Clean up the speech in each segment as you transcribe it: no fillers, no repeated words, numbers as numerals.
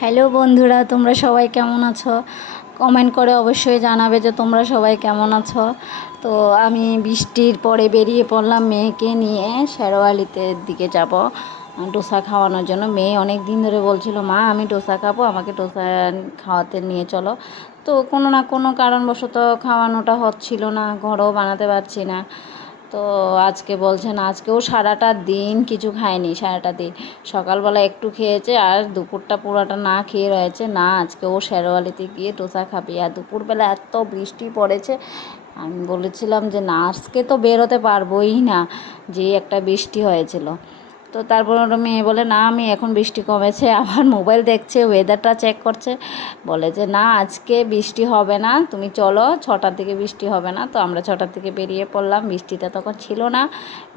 Hello বন্ধুরা, তোমরা সবাই কেমন আছো? কমেন্ট করে অবশ্যই জানাবে যে তোমরা সবাই কেমন আছো। তো আমি বৃষ্টির পরে বেরিয়ে পড়লাম মেয়েকে নিয়ে শেরওয়ালিতে দিকে যাব ডোসা খাওয়ানোর জন্য। মেয়ে অনেক দিন ধরে বলছিল, মা আমি ডোসা খাবো, আমাকে ডোসা খাওয়াতে নিয়ে চলো। তো কোনো না কোনো কারণবশত খাওয়ানোটা হচ্ছিল না, ঘরেও বানাতে পারছি না। তো আজকে বলছে না, আজকেও সারাটা দিন কিছু খায়নি, সারাটা দিন সকালবেলা একটু খেয়েছে আর দুপুরটা পুরোটা না খেয়ে রয়েছে। না আজকে ও শেরওয়ালিতে গিয়ে ডোসা খাবে। আর দুপুরবেলা এত বৃষ্টি পড়েছে, আমি বলেছিলাম যে না আজকে তো বেরোতে পারবোই না, যে একটা বৃষ্টি হয়েছিল। তো তারপর ওটা মেয়ে বলে, না আমি এখন বৃষ্টি কমেছে, আবার মোবাইল দেখছে, ওয়েদারটা চেক করছে, বলে যে না আজকে বৃষ্টি হবে না, তুমি চলো, 6টার দিকে বৃষ্টি হবে না। তো আমরা 6টার দিকে বেরিয়ে পড়লাম, বৃষ্টিটা তখন ছিল না,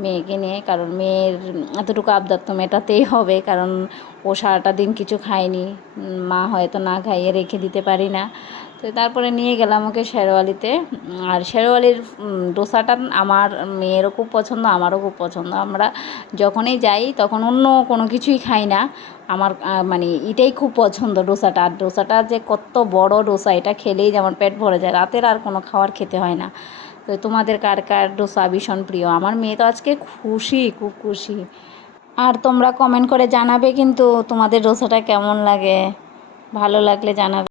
মেয়েকে নিয়ে। কারণ মেয়ের এতটুকু আবদার তো মেটাতেই হবে, কারণ ও সারাটা দিন কিছু খায়নি, মা হয়তো না খাইয়ে রেখে দিতে পারি না। তো তারপরে নিয়ে গেলাম ওকে শেরওয়ালিতে। আর শেরওয়ালির ডোসাটা আমার মেয়েরও খুব পছন্দ, আমারও খুব পছন্দ। আমরা যখনই যাই তখন অন্য কোনো কিছুই খাই না, আমার মানে এটাই খুব পছন্দ ডোসাটা। আর ডোসাটা যে কত বড় ডোসা, এটা খেলেই যেমন পেট ভরে যায়, রাতের আর কোনো খাবার খেতে হয় না। তো তোমাদের কার কার ডোসা ভীষণ প্রিয়? আমার মেয়ে তো আজকে খুশি, খুব খুশি। আর তোমরা কমেন্ট করে জানাবে কিন্তু তোমাদের ডোসাটা কেমন লাগে, ভালো লাগলে জানাবে।